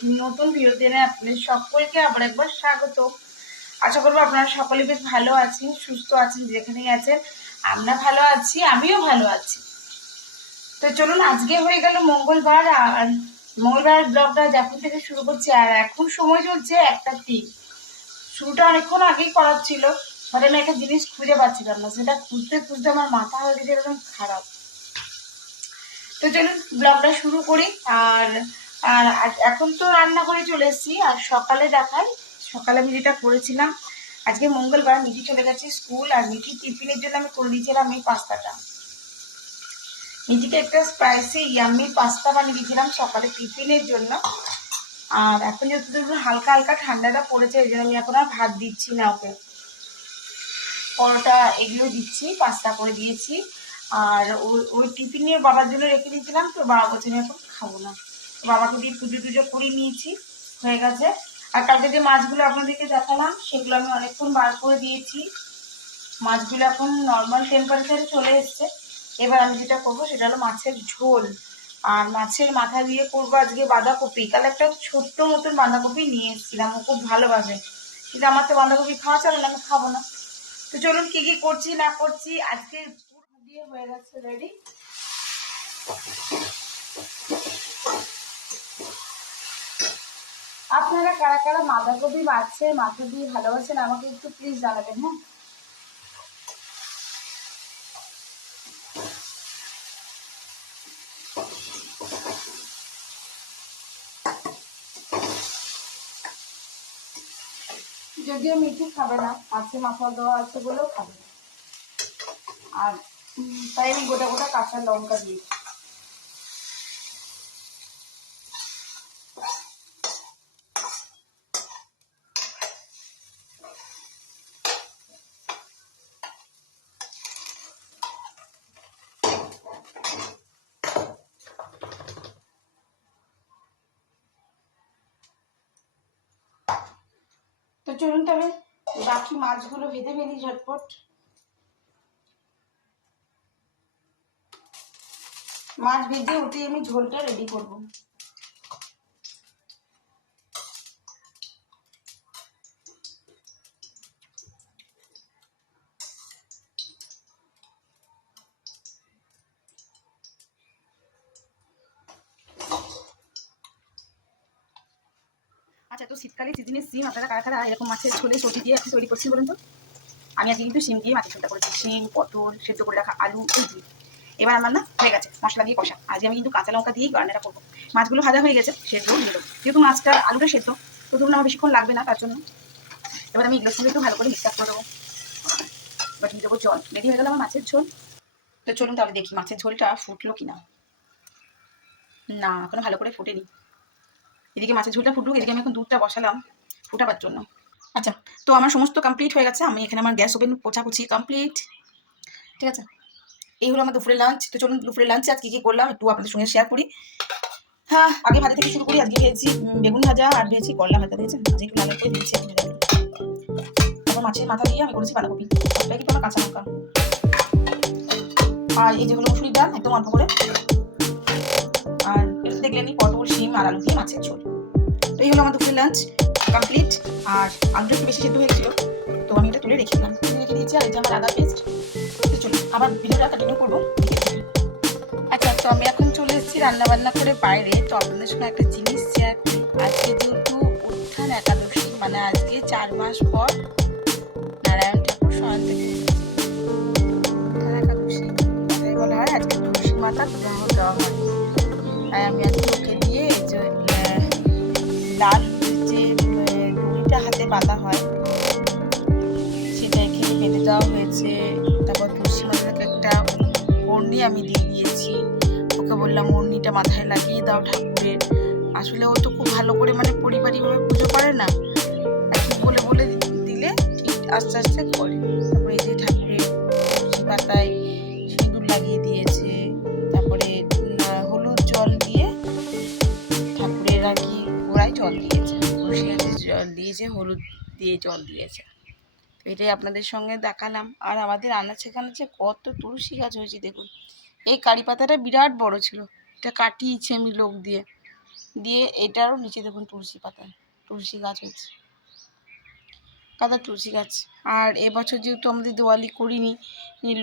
একটি নতুন ভিডিওতে আপনাদের সকলকে আবার একবার স্বাগত। আশা করবো আপনারা সকলে বেশ ভালো আছেন, সুস্থ আছেন, যেখানেই আছেন। আমরা ভালো আছি, আমিও ভালো আছি। তো চলুন, আজকে হয়ে গেল মঙ্গলবার, আর মঙ্গলবার ব্লগটা যখন থেকে শুরু করছি, আর এখন সময় চলছে 1টা 3। শুরুটা অনেকক্ষণ আগেই করার ছিল, মানে আমি একটা জিনিস খুঁজে পাচ্ছিলাম না, সেটা খুঁজতে খুঁজতে আমার মাথা হয়ে গেছে এরকম খারাপ। তো চলুন ব্লগটা শুরু করি। আর আর এখন তো রান্না করে চলে এসেছি, আর সকালে দেখাই। সকালে আমি যেটা করেছিলাম, আজকে মঙ্গলবার, মিঠি চলে গেছে স্কুল, আর মিঠির টিফিনের জন্য আমি করে দিয়েছিলাম এই পাস্তাটা। মিঠিকে একটা স্পাইসি ইয়াম্মি পাস্তা বানিয়ে দিয়েছিলাম সকালে টিফিনের জন্য। আর এখন যেহেতু হালকা হালকা ঠান্ডাটা পড়েছে, এই জন্য আমি এখন আর ভাত দিচ্ছি না ওকে, পরোটা এগুলো দিচ্ছি, পাস্তা করে দিয়েছি। আর ওই টিফিন নিয়ে বাবার জন্য রেখে দিয়েছিলাম, তো বাবা বলছে আমি এখন খাবো না। বাবাকে দিয়ে পুজো টুজো করে নিয়েছি, হয়ে গেছে। আর কালকে যে মাছগুলো আপনাদেরকে দেখালাম, সেগুলো আমি অনেকক্ষণ বার করে দিয়েছি। মাছগুলো এখন নর্মাল টেম্পারেচারে চলে এসছে। এবার আমি যেটা করবো সেটা হলো মাছের ঝোল, আর মাছের মাথা দিয়ে করবো আজকে বাঁধাকপি। কাল একটা ছোট্ট মতন বাঁধাকপি নিয়ে এসেছিলাম, ও খুব ভালোবাসে, কিন্তু আমার তো বাঁধাকপি খাওয়া চলে না, আমি খাবো না। তো চলুন কি কি করছি না করছি আজকে পুরো দিয়ে হয়ে গেছে রেডি। আপনারা কারা কারা বাঁধাকপি মাছের মাথা দিয়ে ভালোবাসেন আমাকে একটু প্লিজ জানাবেন। হ্যাঁ, যদিও মিঠি খাবে না, মাছের মাথা দেওয়া আছে বলেও খাবে না, আর তাই আমি গোটা গোটা কাঁচা লঙ্কা দিয়েছি। তো চলুন তবে বাকি মাছগুলো ভেজে ফেলি ঝটপট। মাছ ভেজে উঠে আমি ঝোলটা রেডি করবো। আচ্ছা, তো শীতকালে সিজনের সিম আপনারা কারা কারা এরকম মাছের ঝোলে সবজি দিয়ে এখন তৈরি করছেন বলুন তো? আমি আজকে কিন্তু সিম দিয়ে মাছের ঝোলটা করেছি, সিম, পটল, সেদ্ধ করে রাখা আলু, এই দিয়ে। এবার আমার না হয়ে গেছে মশলা দিয়ে কষা। আজকে আমি কিন্তু কাঁচা লঙ্কা দিয়েই রান্নাটা করবো। মাছগুলো ভাজা হয়ে গেছে, সেদ্ধ দিয়ে দেবো, যেহেতু মাছটা আলুটা সেদ্ধ, তো ধরুন আমার বেশিক্ষণ লাগবে না, তার জন্য এবার আমি এগুলোর সঙ্গে একটু ভালো করে মিক্স করে দেবো। এবার দিয়ে দেবো জল। রেডি হয়ে গেল আমার মাছের ঝোল। তো চলুন তাহলে দেখি মাছের ঝোলটা ফুটলো কিনা। না, এখনো ভালো করে ফুটেনি। এদিকে মাছের ঝোলটা ফুটুক, এদিকে আমি এখন দুধটা বসালাম ফুটাবার জন্য। আচ্ছা, তো আমার সমস্ত কমপ্লিট হয়ে গেছে। আমি এখানে আমার গ্যাস ওভেন পোছাপুছি কমপ্লিট, ঠিক আছে। এই হলো আমার দুপুরের লাঞ্চ। তো চলুন দুপুরের লাঞ্চে আজ কী কী করলাম একটু আপনাদের সঙ্গে শেয়ার করি। হ্যাঁ, আগে ভাজা থেকে শুরু করি। আজকে ভেজেছি বেগুন ভাজা, আর ভেজেছি করলা ভাজা, দিয়েছেন আজকে একটু লাল করে দিয়েছি। তারপর মাছের মাথা দিয়ে আমি করেছি বাঁধাকপি, সবটাই কিন্তু আমার কাঁচা লঙ্কা। আর এই যে হলো মুসুরির ডাল, একদম অল্প করে। আর এটা দেখলেনি পটল, শিম আর আলু দিয়ে মাছের ঝোল। তো এই হলো আমার দুপুরের লাঞ্চ কমপ্লিট। আর আলুটা একটু বেশি সেদ্ধ হয়ে গেছিলো, তো আমি এটা তুলে রেখে দিয়েছি। আর এই যে আমার আদা পেস্ট। চলুন আবার ভিডিওটা কন্টিনিউ করবো। আচ্ছা, তো আমি এখন চলে এসেছি রান্না বান্না করে বাইরে। তো আপনাদের সঙ্গে একটা জিনিস শেয়ার করি। আজকে যেহেতু উত্থান একাদশী, মানে আজকে 4 মাস পর নারায়ণ ঠাকুর সরাতে উত্থান একাদশী বলা হয়। আজকে তুলসী মাতা বিবাহ দেওয়া হয়, তাই আমি আজকে ওকে দিয়ে যে লাল যে দড়িটা হাতে বাঁধা হয় সেটা এখানে বেঁধে দেওয়া হয়েছে। তারপর তুলসী মাতাকে একটা ওড়নি আমি দিয়ে দিয়েছি। ওকে বললাম ওড়নিটা মাথায় লাগিয়ে দাও ঠাকুরের। আসলে ও তো খুব ভালো করে মানে পরিবারিকভাবে পুজো করে না, ঠিক বলে বলে দিলে ঠিক আস্তে আস্তে করে। তারপরে এই যে ঠাকুরের তুলসী পাতায় সিঁদুর লাগিয়ে দিয়েছে, তারপরে হলুদ জল দিয়ে ঠাকুরের আর কি গোড়ায় জল দিয়েছে, তুলসী গাছে জল দিয়েছে, হলুদ দিয়ে জল দিয়েছে। তো এটাই আপনাদের সঙ্গে দেখালাম। আর আমাদের আনাচে কানাচে কত তুলসী গাছ হয়েছে দেখুন। এই কারি পাতাটা বিরাট বড় ছিল, এটা কাটিয়েছি আমি লোক দিয়ে। দিয়ে এটারও নিচে দেখুন তুলসী পাতা, তুলসী গাছ হয়েছে, কাদা তুলসী গাছ। আর এবছর যেহেতু আমাদের দেওয়ালি করিনি,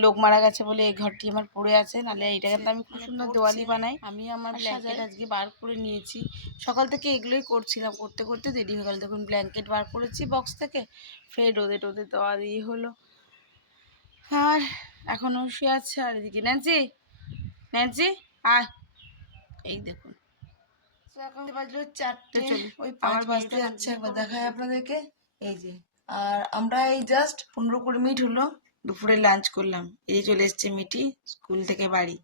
লোক মারা গেছে বলে এই ঘরটি আমার পড়ে আছে, নাহলে এইটা কিন্তু আমি খুব সুন্দর দেওয়ালি বানাই। আমি আমার ব্ল্যাঙ্কেট আজকে বার করে নিয়েছি, সকাল থেকে এগুলোই করছিলাম, করতে করতে দেরি হয়ে গেল। দেখুন ব্ল্যাঙ্কেট বার করেছি বক্স থেকে, ফের রোদে টোদে দেওয়া দিয়ে হলো। আর এখনও শুয়ে আছে। আর এদিকে ন্যান্সি, ন্যান্সি আয়, এই দেখুন এখন বাজলো 4টে, ওই আমার বাজতে যাচ্ছে, একবার দেখায় আপনাদেরকে। এই যে, আর আমরা এই জাস্ট 15-20 মিনিট হলো দুপুরে লাঞ্চ করলাম। এই চলে এসছে মিঠি স্কুল থেকে বাড়ি।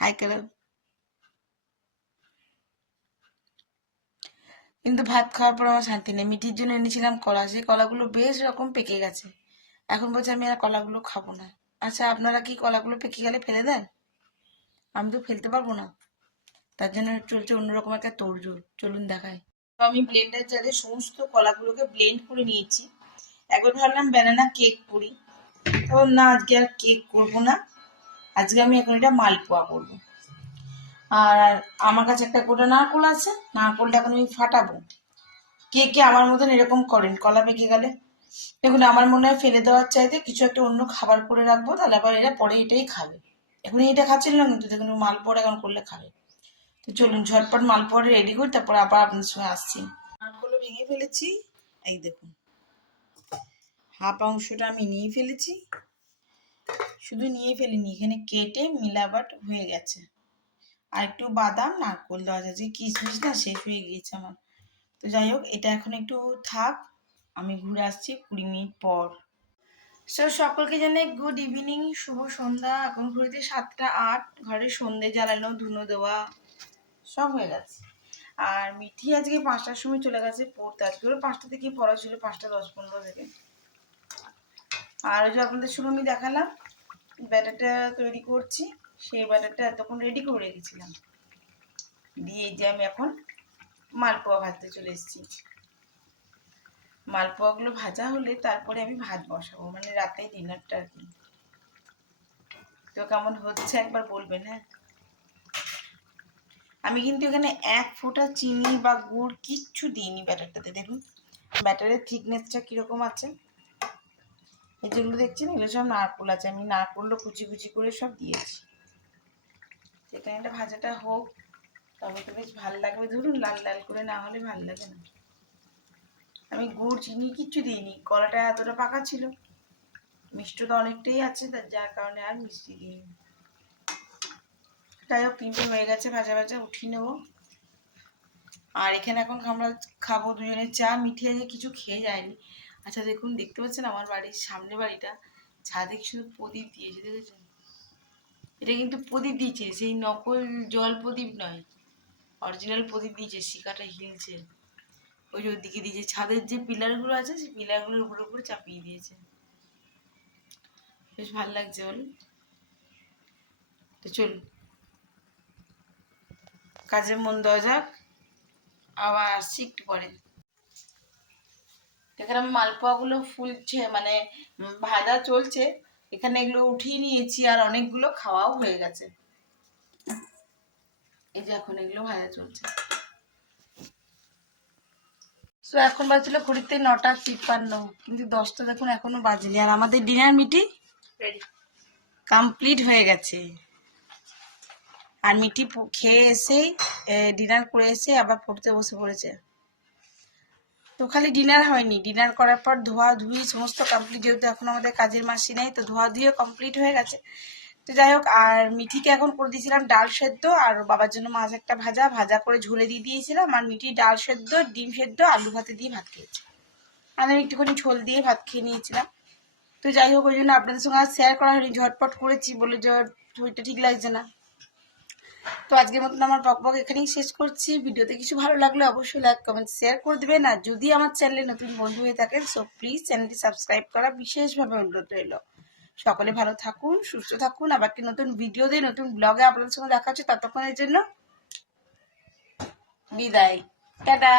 হাই করো। কিন্তু ভাত খাওয়ার পর আমার শান্তি নেই। মিঠির জন্য এনেছিলাম কলা, সেই কলাগুলো বেশ রকম পেকে গেছে। এখন বলছে আমি আর কলাগুলো খাবো না। আচ্ছা, আপনারা কি কলাগুলো পেকে গেলে ফেলে দেন? আমি তো ফেলতে পারবো না, তার জন্য চলছে অন্যরকম একটা তোড়জোড়। চলুন দেখাই। আমি ব্লেন্ডার জারে সমস্ত কলাগুলোকে ব্লেন্ড করে নিয়েছি। একবার ভাবলাম ব্যানানা কেক করি, তখন না, আজকে আর কেক করবো না, আজকে আমি এখন এটা মালপোয়া করবো। আর আমার কাছে একটা গোটা নারকোল আছে, নারকোলটা এখন আমি ফাটাবো। কে কে আমার মতন এরকম করেন কলা পেকে গেলে? দেখুন, আমার মনে হয় ফেলে দেওয়ার চাইতে কিছু একটা অন্য খাবার করে রাখবো, তাহলে আবার এরা পরে এটাই খাবে। এখন এটা খাচ্ছিল না, কিন্তু দেখুন মালপোয়া এখন করলে খাবে। তো চলুন ঝটপট মালপোয়াটা রেডি করি, তারপর আবার আপনাদের সঙ্গে আসছি। নারকোলও ভেঙে ফেলেছি, এই দেখুন হাফ অংশটা আমি নিয়ে ফেলেছি। শুধু নিয়ে ফেলিনি, এখানে কেটে মিলাবাট হয়ে গেছে। আর একটু বাদাম নারকোল দেওয়া যাচ্ছে, কিশমিশ না শেষ হয়ে গিয়েছে আমার। তো যাই হোক, এটা এখন একটু থাক, আমি ঘুরে আসছি 20 মিনিট পর। সো সকলকে জানাই গুড ইভিনিং, শুভ সন্ধ্যা। এখন ঘুরিতে 7টা 8, ঘরে সন্ধে জ্বালানো, ধুনো দেওয়া সব হয়ে গেছে। আর মিঠি আজকে 5টার সময় চলে গেছে পড়তে, আজকে ওর 5টা থেকে পড়া ছিল, 5টা 10-15 থেকে। আর ওই যে আপনাদের সঙ্গে আমি দেখালাম ব্যাটারটা তৈরি করছি, সেই ব্যাটারটা এতক্ষণ রেডি করে রেখেছিলাম। দিয়ে যে আমি এখন মালপোয়া ভাজতে চলে এসেছি। মালপোয়াগুলো ভাজা হলে তারপরে আমি ভাত বসাবো, মানে রাতে ডিনারটা আর কি। তো কেমন হচ্ছে একবার বলবেন। হ্যাঁ, আমি কিন্তু এখানে 1 ফোঁটা চিনি বা গুড় কিচ্ছু দিইনি ব্যাটারটাতে। দেখুন ব্যাটারের থিকনেসটা কীরকম আছে। এই যেগুলো দেখছেন এগুলো সব নারকোল আছে, আমি নারকোলও কুচি কুচি করে সব দিয়েছি। সেখানে একটা ভাজাটা হোক, তবে তো বেশ ভালো লাগবে। ধরুন লাল লাল করে না হলে ভালো লাগে না। আমি গুড় চিনি কিচ্ছু দিইনি, কলাটা এতটা পাকা ছিল, মিষ্টিটা অনেকটাই আছে, যার কারণে আর মিষ্টি দিইনি। যাই হোক, 3টে হয়ে গেছে ভাজা ভাজা, উঠিয়ে নেবো। আর এখানে এখন আমরা খাবো দুজনে চা। মিঠি আগে কিছু খেয়ে যায়নি। আচ্ছা দেখুন, দেখতে পাচ্ছেন আমার বাড়ির সামনে বাড়িটা ছাদে শুধু প্রদীপ দিয়েছে, দেখেছেন? এটা কিন্তু প্রদীপ দিয়েছে, সেই নকল জল প্রদীপ নয়, অরিজিনাল প্রদীপ দিয়েছে। শিকাটা হিলছে, ওই যে ওদিকে দিয়েছে। ছাদের যে পিলারগুলো আছে সেই পিলারগুলোর উপরে উপরে চাপিয়ে দিয়েছে, বেশ ভালো লাগছে বলুন। তো চলুন কাজে মন দেওয়া যাক, আবার আসছি একটু পরে। এখানে আমি মালপোয়াগুলো ফুলছে, মানে ভাজা চলছে, এখানে এগুলো উঠিয়ে নিয়েছি, আর অনেকগুলো খাওয়াও হয়ে গেছে। এই যে এখন এগুলো ভাজা চলছে। তো এখন বাজছিল ঘড়িতে 9টা 53, কিন্তু 10টা দেখুন এখনো বাজেনি। আর আমাদের ডিনার মিটি রেডি, কমপ্লিট হয়ে গেছে। আর মিটি খেয়ে এসেই, ডিনার করে এসে আবার পড়তে বসে পড়েছে। তো খালি ডিনার হয়নি, ডিনার করার পর ধোয়া ধুই সমস্ত কমপ্লিট, যেহেতু এখন আমাদের কাজের মাসি নেই, তো ধোয়া ধুয়ে কমপ্লিট হয়ে গেছে। তো যাই হোক, আর মিঠিকে এখন করে দিয়েছিলাম ডাল সেদ্ধ, আর বাবার জন্য মাছ একটা ভাজা ভাজা করে ঝোলে দিয়ে দিয়েছিলাম। আর মিঠি ডাল সেদ্ধ, ডিম সেদ্ধ, আলু ভাতে দিয়ে ভাত খেয়েছে। আমি একটুখানি ঝোল দিয়ে ভাত খেয়ে নিয়েছিলাম। তো যাই হোক, ওই জন্য আপনাদের সঙ্গে আর শেয়ার করা হয়নি, ঝটপট করেছি বলে যে শরীরটা ঠিক লাগছে না। তো আজকের মতন আমার বকবক এখানেই শেষ করছি। ভিডিওতে কিছু ভালো লাগলে অবশ্যই লাইক কমেন্ট শেয়ার করে দেবেন। আর যদি আমার চ্যানেলে নতুন বন্ধু হয়ে থাকেন, সো প্লিজ চ্যানেলটি সাবস্ক্রাইব করা বিশেষভাবে অনুরোধ রইল। সকলে ভালো থাকুন, সুস্থ থাকুন। আবার একটি নতুন ভিডিও দিয়ে নতুন ব্লগে আপনাদের সঙ্গে দেখা হচ্ছে। ততক্ষণের জন্য বিদায়, টাটা।